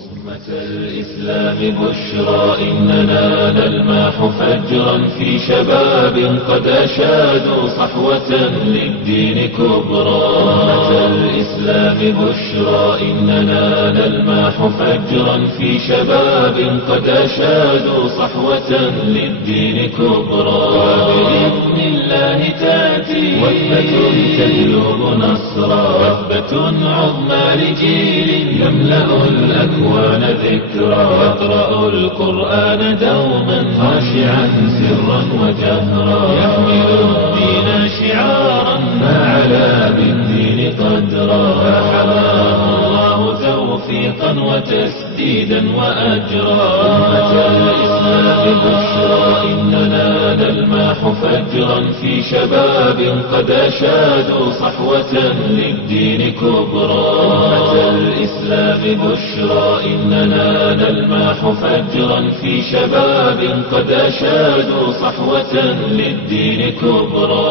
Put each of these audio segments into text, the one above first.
أمة الإسلام بشرى إننا نلمح فجرا في شباب قد أشادوا صحوة للدين كبرى. أمة الإسلام بشرى إننا نلمح فجرا في شباب قد أشادوا صحوة للدين كبرى. وبإذن الله تأتي وثبة تجلب نصرا، وثبة عظمى لجيل يملأ الأكوان ذكرا، يقرأ القرآن دوما خاشعا سرا وجهرا، يحمل الدين شعارا فعلى بالدين قدرا، فحماه الله توفيقا وتسديدا وأجرا. أمة الإسلام بشرى إننا نلمح فجرا في شباب قد أشادوا صحوة للدين كبرى. أمة الإسلام بشرى إننا نلمح فجرا في شباب قد أشادوا صحوة للدين كبرى.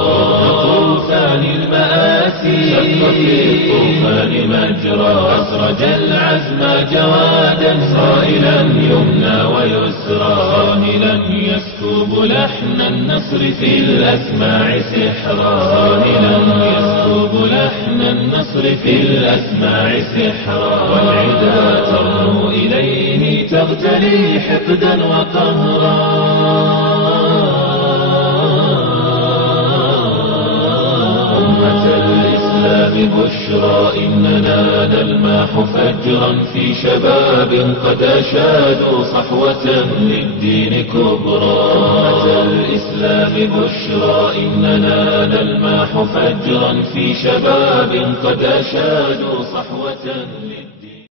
طوفان المآسي شق في الطوفان مجرى، أسرج العزم جوادا صائلا يمنى ويسرى، صاهلا يسكب لحن النصر في الأسماع سحرا، صاهلا يسكب لحن النصر في الأسماع سحرا، والعدا ترنو إليه تغتلي حقدا وقهرا. بشرى إننا نلمح فجرا في شباب قد أشادوا صحوة للدين كبرى. أمة الإسلام بشرى إننا نلمح فجرا في شباب قد أشادوا صحوة للدين